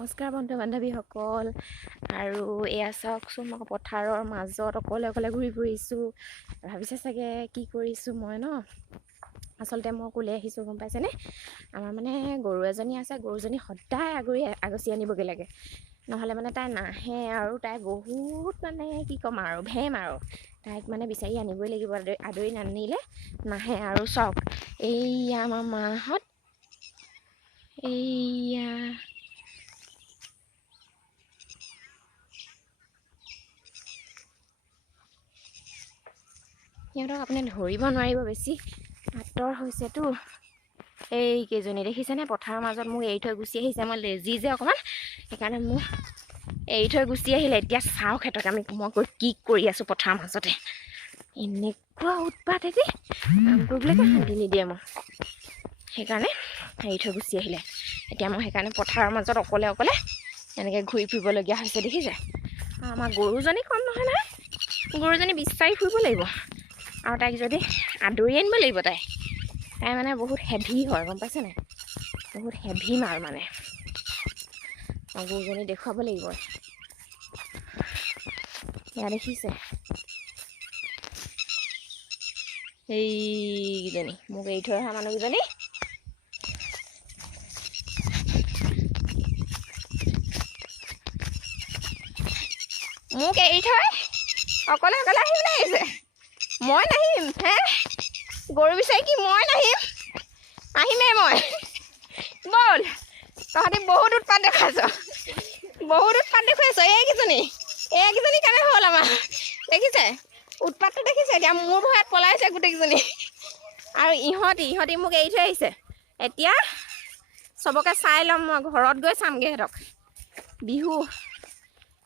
নমস্কাৰ বন্ধু বান্ধৱীসকল আৰু এয়া চাওকচোন মই পথাৰৰ মাজত অকলে অকলে ঘূৰি ফুৰিছোঁ। ভাবিছে চাগে কি কৰিছোঁ মই ন, আচলতে মই ক'লে আহিছোঁ গম পাইছেনে। আমাৰ মানে গৰু এজনী আছে, গৰুজনী সদায় আগচি আনিবগৈ লাগে, নহ'লে মানে তাই নাহে আৰু তাই বহুত মানে কি ক'ম আৰু ভেম আৰু তাইক মানে বিচাৰি আনিবই লাগিব, আদৰি নানিলে নাহে। আৰু চাওক এইয়া আমাৰ মাহঁত, এইয়া সিহঁতক আপুনি ধৰিব নোৱাৰিব, বেছি আঁতৰ হৈছেতো। এই কেইজনী দেখিছেনে পথাৰৰ মাজত মোক এৰি থৈ গুচি আহিছে। মই লেজি যে অকণমান, সেইকাৰণে মোক এৰি থৈ গুচি আহিলে। এতিয়া চাওক সিহঁতক মই কি কৰি আছোঁ পথাৰৰ মাজতে। এনেকুৱা উৎপাত এটি কাম কৰিবলৈকে শান্তি নিদিয়ে মোক, সেইকাৰণে এৰি থৈ গুচি আহিলে। এতিয়া মই সেইকাৰণে পথাৰৰ মাজত অকলে অকলে এনেকৈ ঘূৰি ফুৰিবলগীয়া হৈছে দেখিছে। আমাৰ গৰুজনী কম নহয় নহয়, গৰুজনী বিচাৰি ফুৰিব লাগিব আৰু তাইক যদি আদৰি আনিব লাগিব। তাই মানে বহুত হেভি হয় গম পাইছে নাই, বহুত হেভি মাল মানে। গৰুজনী দেখুৱাব লাগিব। এয়া দেখিছে এইকেইজনী মোক এৰি থৈ অহা মানুহকেইজনী। মোক এৰি থৈ অকলে অকলে আহিবলৈ আহিছে। মই নাহিম হে, গৰু বিচাৰি কি মই নাহিম, আহিমেই মই। ব'ল, তহঁতি বহুত উৎপাত দেখাইছ, বহুত উৎপাত দেখুৱাইছ। এইকেইজনী কাৰণে হ'ল আমাৰ, দেখিছে উৎপাতটো দেখিছে। এতিয়া মোৰ ভয়ত পলাইছে গোটেইকেইজনী। আৰু ইহঁতি মোক এৰি থৈ আহিছে। এতিয়া চবকে চাই ল'ম, মই ঘৰত গৈ চামগৈ সিহঁতক। বিহু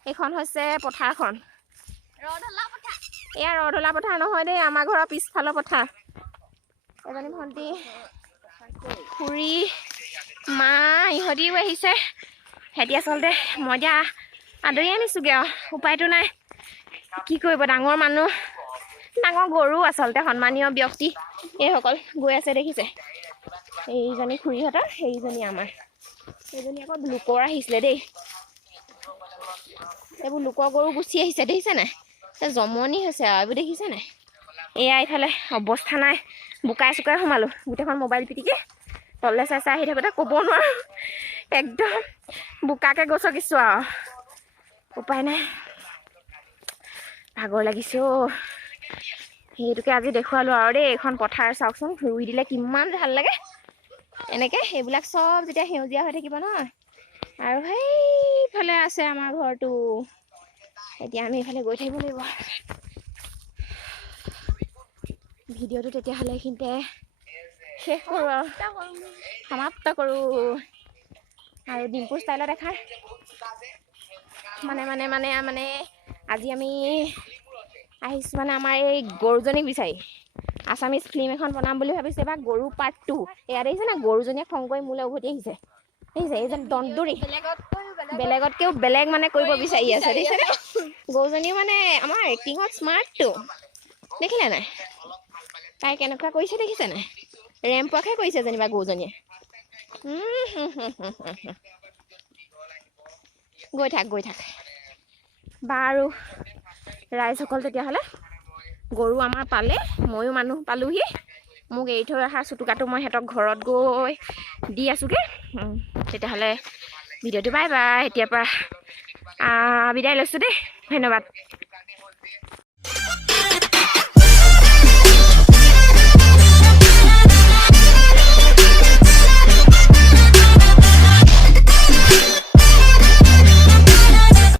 এইখন হৈছে পথাৰখন, এয়া ৰধলা পথাৰ নহয় দেই, আমাৰ ঘৰৰ পিছফালৰ পথাৰ। এজনী ভণ্টি, খুৰী, মা ইহঁতিও আহিছে। সিহঁতি আচলতে মই এতিয়া আদৰি আনিছোঁগৈ আৰু উপায়তো নাই, কি কৰিব। ডাঙৰ মানুহ, ডাঙৰ গৰু আচলতে সন্মানীয় ব্যক্তি এইসকল গৈ আছে দেখিছে। এইজনী খুৰীহঁতৰ, সেইজনী আমাৰ। এইজনী আকৌ লোকৰ আহিছিলে দেই, এইবোৰ লোকৰ গৰু গুচি আহিছে দেখিছে নাই। জমনি হৈছে আৰু এইবোৰ দেখিছে নাই। এয়া এইফালে অৱস্থা নাই, বোকাই চোকাই সোমালোঁ। গোটেইখন মোবাইল পিটিকি তললৈ চাই আহি থাকোঁতে ক'ব নোৱাৰোঁ, একদম বোকাকৈ গছকিছোঁ আৰু উপায় নাই। ভাগৰ লাগিছে অ', সেইটোকে আজি দেখুৱালোঁ আৰু দেই। এইখন পথাৰ চাওকচোন, ৰুই দিলে কিমান ভাল লাগে এনেকৈ। সেইবিলাক চব যেতিয়া সেউজীয়া হৈ থাকিব নহয়, আৰু সেইফালে আছে আমাৰ ঘৰটো। এতিয়া আমি এইফালে গৈ থাকিব লাগিব। ভিডিঅ'টো তেতিয়াহ'লে এইখিনিতে শেষ কৰোঁ আৰু সমাপ্ত কৰোঁ। আৰু ডিম্পু ষ্টাইলত এখাৰ মানে আজি আমি আহিছোঁ মানে আমাৰ এই গৰুজনীক বিচাৰি। আছামিজ ফিল্ম এখন বনাম বুলি ভাবিছোঁ এইবাৰ, গৰু পাৰ্ট 2। এয়া দেখিছে না, গৰুজনীয়ে খং কৰি মোলৈ উভতি আহিছে। দেখিছে এইজন দন্দুৰি, বেলেগতকৈও বেলেগ মানে কৰিব বিচাৰি আছে দেখিছেনে। গৰুজনীও মানে আমাৰ এক্টিঙত স্মাৰ্টটো দেখিলে নাই, তাই কেনেকুৱা কৰিছে দেখিছে নাই। ৰেম্পতহে কৰিছে যেনিবা গৰুজনীয়ে। গৈ থাক বাৰু ৰাইজসকল। তেতিয়াহ'লে গৰু আমাৰ পালে, ময়ো মানুহ পালোহি। মোক এৰি থৈ অহা চুটুকাটো মই সিহঁতক ঘৰত গৈ দি আছোঁগৈ। তেতিয়াহ'লে ভিডিঅ'টো বাই বাই, এতিয়াৰ পৰা বিদায় লৈছোঁ দেই, ধন্যবাদ।